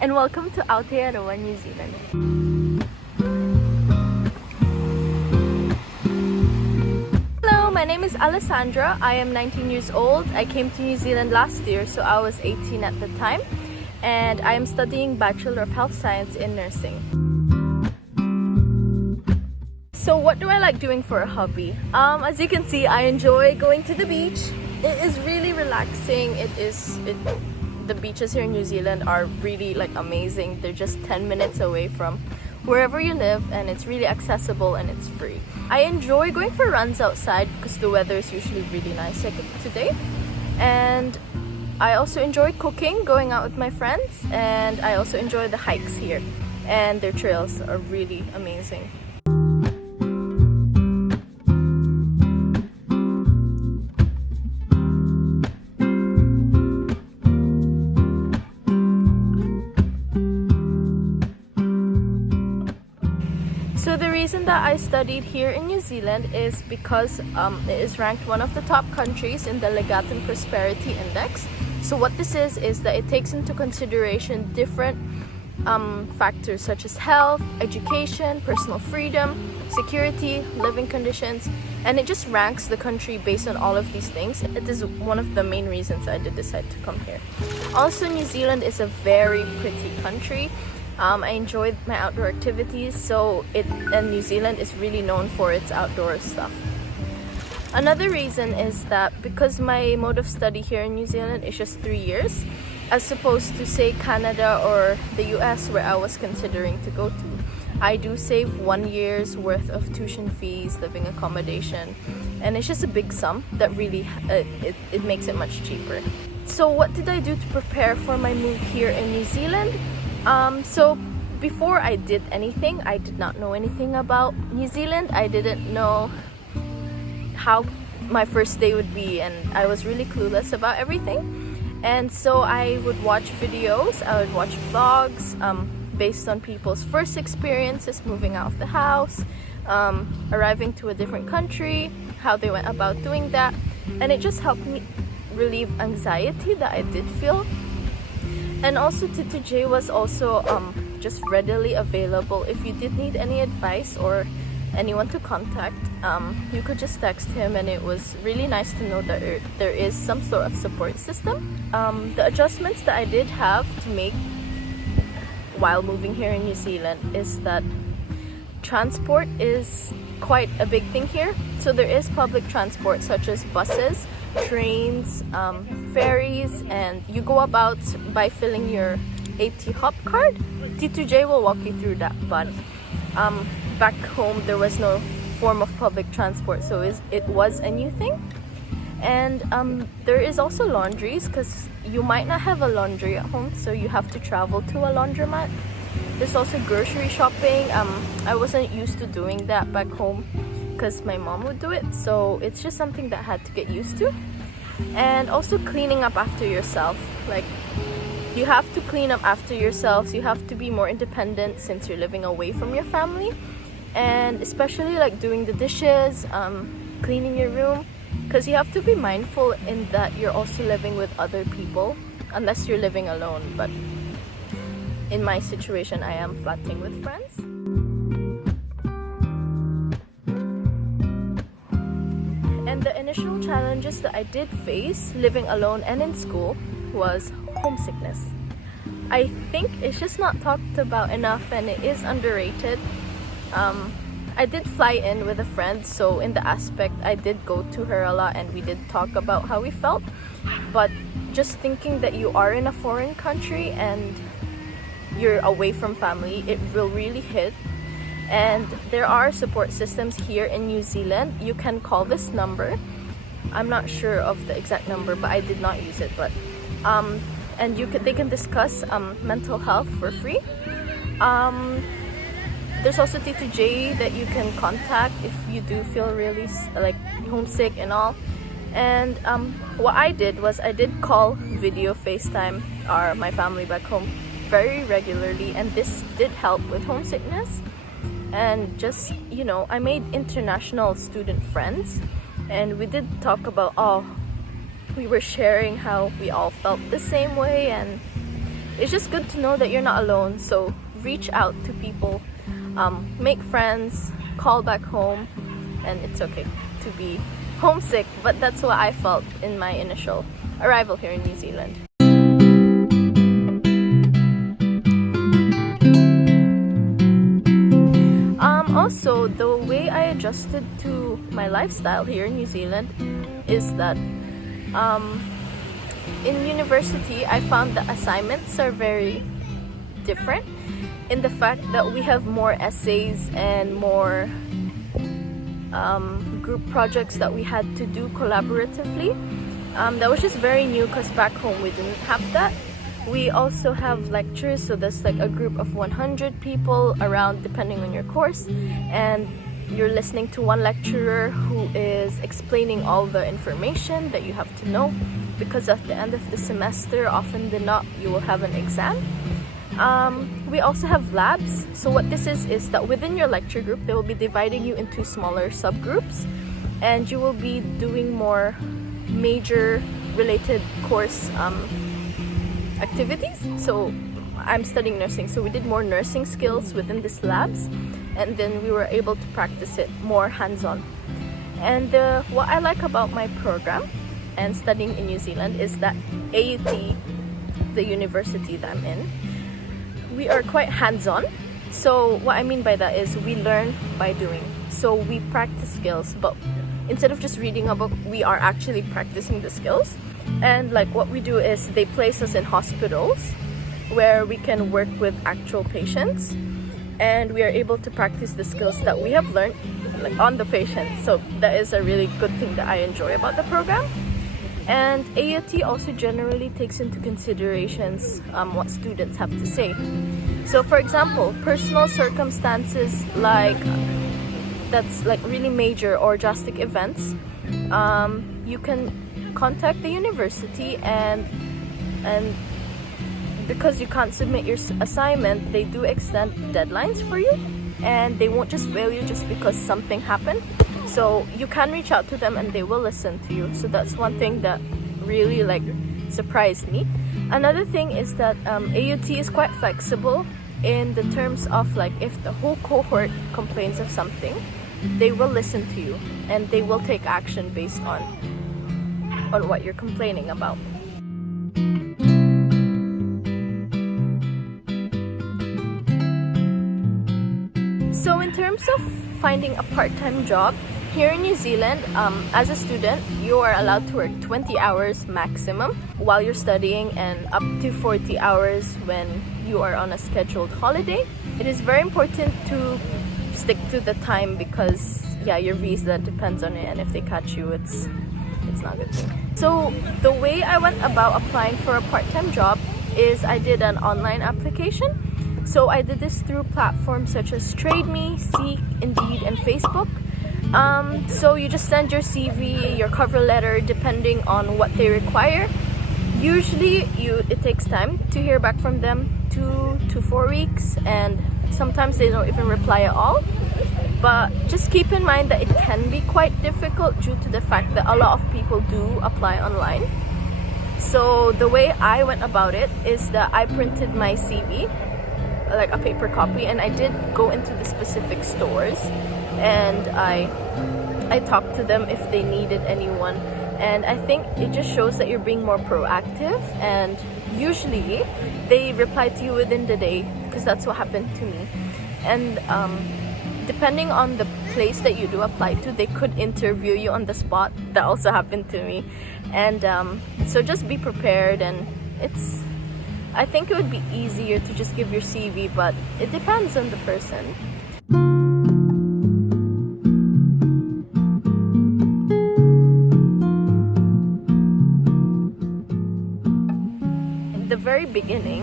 and welcome to Aotearoa, New Zealand. Hello, my name is Alessandra. I am 19 years old. I came to New Zealand last year, so I was 18 at the time, and I am studying Bachelor of Health Science in Nursing. So what do I like doing for a hobby? As you can see, I enjoy going to the beach. It is really relaxing. The beaches here in New Zealand are really amazing. They're just 10 minutes away from wherever you live, and it's really accessible and it's free. I enjoy going for runs outside because the weather is usually really nice like today. And I also enjoy cooking, going out with my friends, and I also enjoy the hikes here, and their trails are really amazing. So the reason that I studied here in New Zealand is because it is ranked one of the top countries in the Legatum Prosperity Index. So what this is that it takes into consideration different factors such as health, education, personal freedom, security, living conditions, and it just ranks the country based on all of these things. It is one of the main reasons I did decide to come here. Also, New Zealand is a very pretty country. I enjoyed my outdoor activities, and New Zealand is really known for its outdoor stuff. Another reason is that because my mode of study here in New Zealand is just 3 years, as opposed to say Canada or the US where I was considering to go to, I do save 1 year's worth of tuition fees, living accommodation, and it's just a big sum that really it makes it much cheaper. So what did I do to prepare for my move here in New Zealand? So before I did anything, I did not know anything about New Zealand. I didn't know how my first day would be, and I was really clueless about everything. And so I would watch videos, I would watch vlogs based on people's first experiences moving out of the house, arriving to a different country, how they went about doing that, and it just helped me relieve anxiety that I did feel. And also Tito J was also just readily available. If you did need any advice or anyone to contact, you could just text him, and it was really nice to know that there is some sort of support system. The adjustments that I did have to make while moving here in New Zealand is that transport is quite a big thing here. So there is public transport such as buses, trains, ferries, and you go about by filling your AT Hop card. T2J will walk you through that, but back home there was no form of public transport, so it was a new thing. And there is also laundries, because you might not have a laundry at home, so you have to travel to a laundromat. There's also grocery shopping. I wasn't used to doing that back home because my mom would do it, so it's just something that I had to get used to. And also cleaning up after yourself. You have to clean up after yourselves. You have to be more independent since you're living away from your family, and especially doing the dishes, cleaning your room, because you have to be mindful in that you're also living with other people, unless you're living alone. But in my situation, I am flatting with friends. And the initial challenges that I did face living alone and in school was homesickness. I think it's just not talked about enough, and it is underrated. I did fly in with a friend, so in the aspect I did go to her a lot and we did talk about how we felt. But just thinking that you are in a foreign country and you're away from family, it will really hit. And there are support systems here in New Zealand. You can call this number. I'm not sure of the exact number, but I did not use it. But and they can discuss mental health for free. There's also T2J that you can contact if you do feel really homesick and all. And what I did was I did call, video, FaceTime my family back home very regularly, and this did help with homesickness. And just, I made international student friends, and we did talk about, we were sharing how we all felt the same way, and it's just good to know that you're not alone. So reach out to people, make friends, call back home, and it's okay to be homesick, but that's what I felt in my initial arrival here in New Zealand. Also, the way I adjusted to my lifestyle here in New Zealand is that in university I found that assignments are very different in the fact that we have more essays and more group projects that we had to do collaboratively. That was just very new because back home we didn't have that. We also have lectures, so there's like a group of 100 people around depending on your course, and you're listening to one lecturer who is explaining all the information that you have to know, because at the end of the semester, often than not, you will have an exam. We also have labs. So what this is that within your lecture group, they will be dividing you into smaller subgroups, and you will be doing more major related course activities. So I'm studying nursing, so we did more nursing skills within these labs, and then we were able to practice it more hands-on. And what I like about my program and studying in New Zealand is that AUT, the university that I'm in, we are quite hands-on. So what I mean by that is we learn by doing. So we practice skills, but instead of just reading a book, we are actually practicing the skills. And like what we do is they place us in hospitals where we can work with actual patients, and we are able to practice the skills that we have learned like on the patients. So that is a really good thing that I enjoy about the program. And AUT also generally takes into considerations what students have to say. So for example, personal circumstances like that's like really major or drastic events, you can contact the university, and because you can't submit your assignment, they do extend deadlines for you, and they won't just fail you just because something happened. So you can reach out to them and they will listen to you. So that's one thing that really like surprised me. Another thing is that AUT is quite flexible in the terms of like if the whole cohort complains of something, they will listen to you and they will take action based on what you're complaining about. So in terms of finding a part-time job here in New Zealand, as a student, you are allowed to work 20 hours maximum while you're studying, and up to 40 hours when you are on a scheduled holiday. It is very important to stick to the time because yeah, your visa depends on it, and if they catch you, it's not a good thing. So the way I went about applying for a part-time job is I did an online application. So I did this through platforms such as TradeMe, Seek, Indeed, and Facebook. So you just send your CV, your cover letter, depending on what they require. Usually it takes time to hear back from them, 2 to 4 weeks, and sometimes they don't even reply at all. But just keep in mind that it can be quite difficult due to the fact that a lot of people do apply online. So the way I went about it is that I printed my CV, like a paper copy, and I did go into the specific stores and I talked to them if they needed anyone. And I think it just shows that you're being more proactive, and usually they reply to you within the day, because that's what happened to me. And depending on the place that you do apply to, they could interview you on the spot. That also happened to me. And so just be prepared, and I think it would be easier to just give your CV, but it depends on the person. In the very beginning,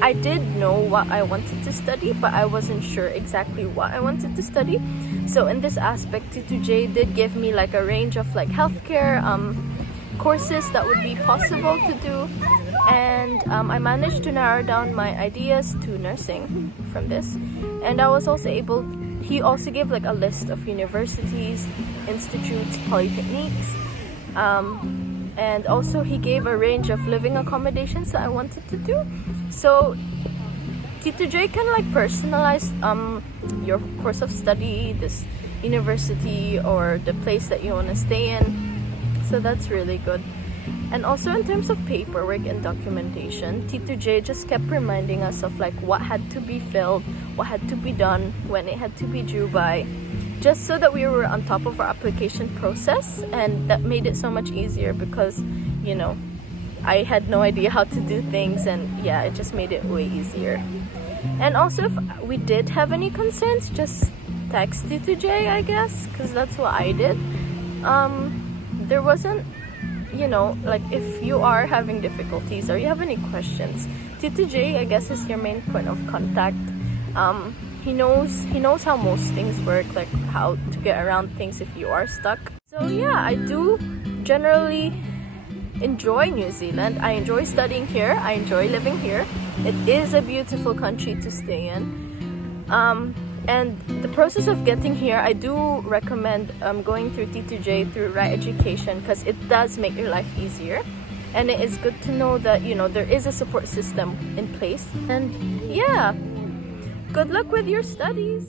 I did know what I wanted to study, but I wasn't sure exactly what I wanted to study. So in this aspect, T2J did give me like a range of like healthcare courses that would be possible to do, and I managed to narrow down my ideas to nursing from this. And I was also he also gave like a list of universities, institutes, polytechniques, and also he gave a range of living accommodations that I wanted to do. So T2J can like personalize your course of study, this university, or the place that you want to stay in. So that's really good. And also in terms of paperwork and documentation, T2J just kept reminding us of like what had to be filled, what had to be done, when it had to be due by, just so that we were on top of our application process. And that made it so much easier because, you know, I had no idea how to do things, and yeah, it just made it way easier. And also if we did have any concerns, just text T2J, I guess, because that's what I did. There wasn't, you know, like if you are having difficulties or you have any questions, T2J, I guess, is your main point of contact. He knows how most things work, like how to get around things if you are stuck. So yeah, I do generally enjoy New Zealand. I enjoy studying here. I enjoy living here. It is a beautiful country to stay in. And the process of getting here, I do recommend going through T2J, through Right Education, because it does make your life easier. And it is good to know that, you know, there is a support system in place. And yeah, good luck with your studies.